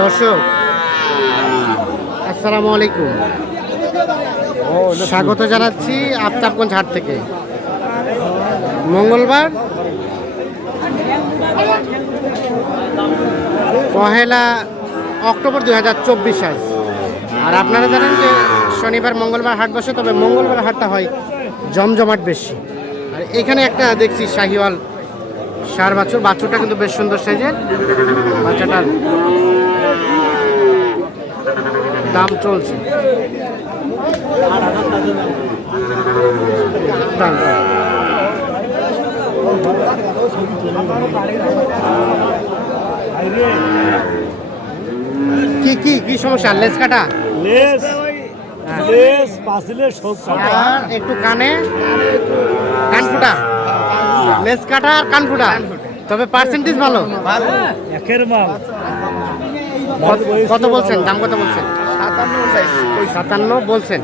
দর্শক, আসসালামু আলাইকুম। স্বাগত জানাচ্ছি আফতাবগঞ্জ হাট থেকে। মঙ্গলবার, পহেলা অক্টোবর দুই হাজার চব্বিশ আজ। আর আপনারা জানেন যে শনিবার মঙ্গলবার হাট বসে, তবে মঙ্গলবার হাটটা হয় জমজমাট বেশি। আর এখানে একটা দেখছি শাহিওয়াল সার বাছুর বাছুরটা কিন্তু বেশ সুন্দর সাইজের। বাচ্চাটার দাম চলছে। কি কি কি সমস্যা? লেস কাটা? লেস সব কাটা একটু কানে? কান ফুটা? লেস কাটা আর কান ফুটা তবে পার্সেন্টেজ ভালো। একের মাল। কত- কত বলছেন? দাম কত বলছেন? সাতান্ন বলছেন।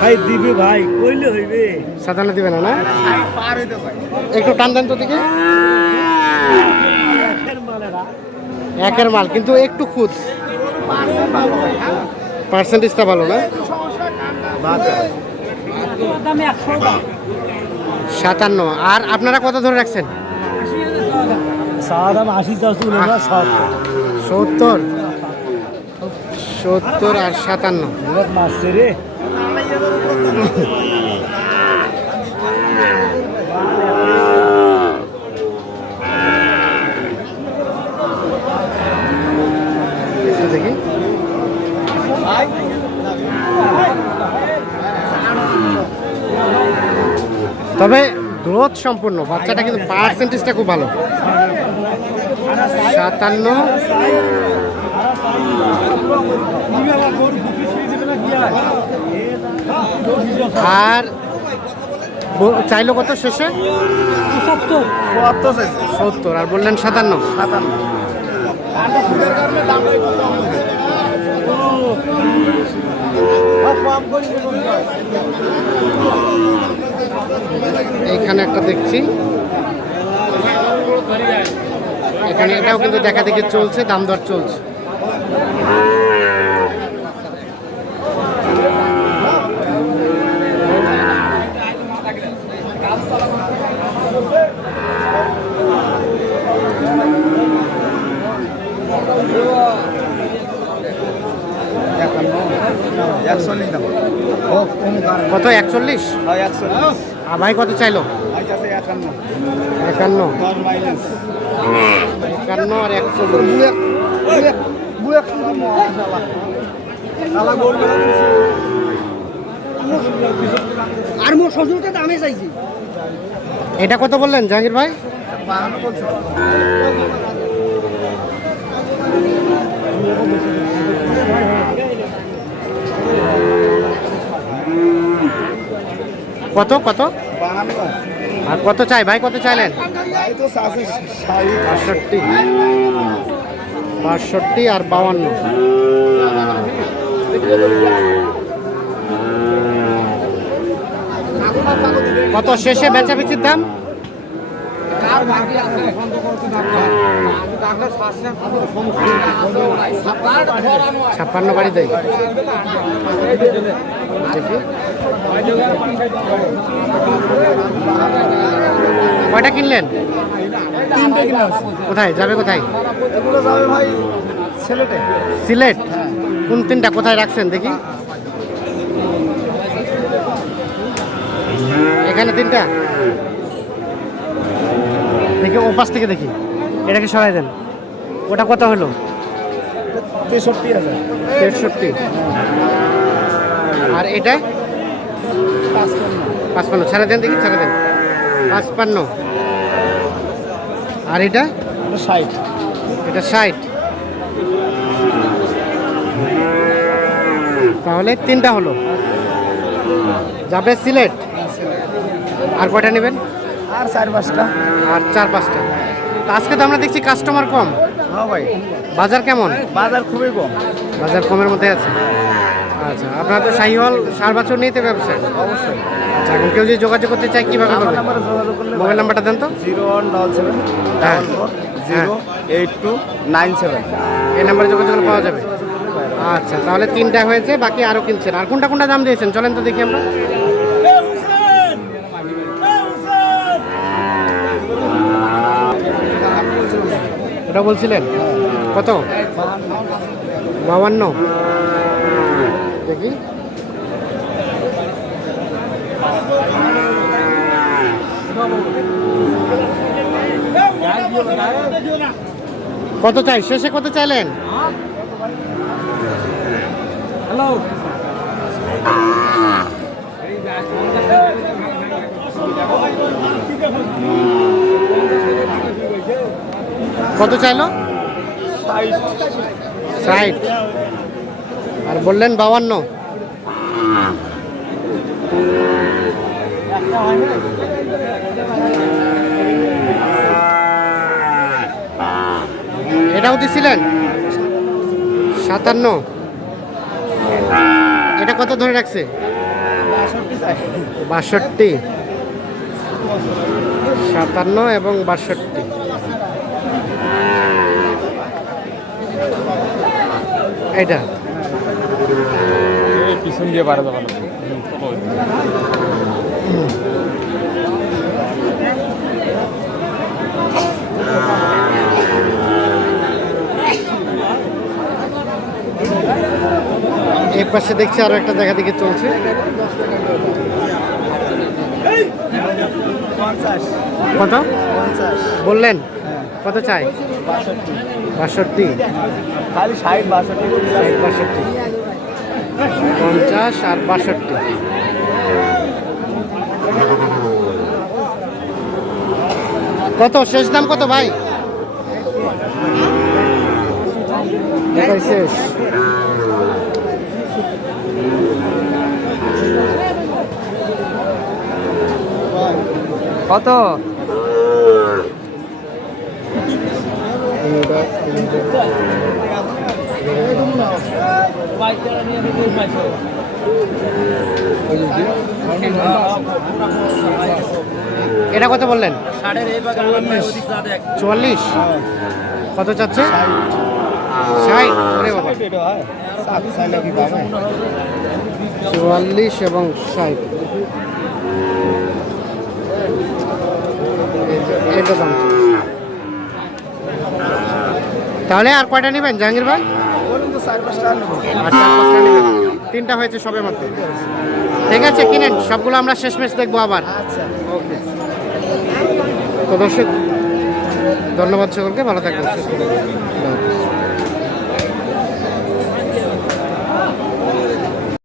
ভাই দিবি ভাই কইলে হইবে। সাতান্ন দিবে না না? একটু টান দেন তো দিকে একের একের মাল কিন্তু একটু খুদ পার্সেন্টেজটা ভালো না? সাতান্ন। আর আপনারা কত ধরে রাখছেন? সত্তর। সত্তর? আর সাতান্ন। দেখি। তবে গ্রোথ সম্পূর্ণ। বাচ্চাটা কিন্তু পার্সেন্টেজটা খুব ভালো। সাতান্ন। আর চাইলো কত শেষে? সত্তর। আর বললেন সাতান্ন। এইখানে একটা দেখছি। এখানে এটাও কিন্তু দেখা দেখি চলছে দাম দর চলছে। কত একচল্লিশ? হয় একচল্লিশ আর ভাই কত চাইলো? একান্ন। একান্ন আর গোল আর মোর শ্বশুরকে দামে চাইছি। এটা কত বললেন জাহাঙ্গীর ভাই? বাহান্ন বলছো। কত কত? আর কত চাই? ভাই, কত চাইলেন? বাষট্টি। আর বাউান্ন। কত শেষে বেচা বেচির দাম? ছাপ্পান্ন বাড়ি দেয়। কয়টা কিনলেন? কোথায়? যাবে কোথায়? সিলেট। কোন তিনটা কোথায় রাখছেন দেখি। এখানে তিনটা? দেখি ও পাশ থেকে দেখি। এটাকে সরাই দেন? ওটা কত হলো? তেষট্টি হাজার। তেষট্টি। আর এটা? পাঁচপান্ন। ছেড়ে দেন দেখি ছেড়ে দেন। পাঁচপান্ন। আর এটা? ষাট। এটা ষাট। তাহলে তিনটা হলো। যাবে সিলেট? আর কয়টা নেবেন? আর চার পাঁচটা। আর চার পাঁচটা। আজকে তো আমরা দেখছি কাস্টমার কম। হ্যাঁ ভাই। বাজার কেমন? বাজার খুবই কম। বাজার কমের মধ্যে আছে? আচ্ছা আপনারা তো শাহিওয়াল সার বছর নিতে ব্যবসা অবশ্যই। আচ্ছা এখন কেউ যদি যোগাযোগ করতে চায় কীভাবে করবে? মোবাইল নাম্বারটা দেন তো। জিরো ওয়ান ডবল সেভেন হ্যাঁ। Zero eight two nine seven. এই নাম্বারে যোগাযোগ পাওয়া যাবে? আচ্ছা তাহলে তিনটা হয়েছে বাকি আরও কিনছেন। আর কোনটা কোনটা দাম দিয়েছেন? চলেন তো দেখি আমরা। ওটা বলছিলেন? কত? বাউান্ন? দেখি। কত চাই? শেষে কত চাইলেন? কত চাইলো? ষাট। আর বললেন বাউান্ন। এটাও দিছিলেন? সাতান্ন। এটা কত ধরে রাখছে? বাষট্টি। সাতান্ন এবং বাষট্টি। এটা পিছন দিয়ে বাড়াতে পারব এই পাশে দেখছি আরও একটা দেখা দেখি চলছে। কত? বললেন কত চাই? বাষট্টি। বাষট্টি। খালি ষাট বাষট্টি। ষাট বাষট্টি। পঞ্চাশ আর বাষট্টি। কত? শেষ দাম কত ভাই? শেষ। কত? এটা কত বললেন? চুয়াল্লিশ। কত চাচ্ছে? ষাট। চুয়াল্লিশ এবং ষাট। এটা দাম। তাহলে আর কয়টা নেবেন জাহাঙ্গীর ভাই? তিনটা হয়েছে সবে মাত্র ঠিক আছে কিনেন। সবগুলো আমরা শেষ ম্যাচ দেখব আবার। ওকে। তো দর্শক ধন্যবাদ সকলকে। ভালো থাকবেন। সুস্থ থাকবেন।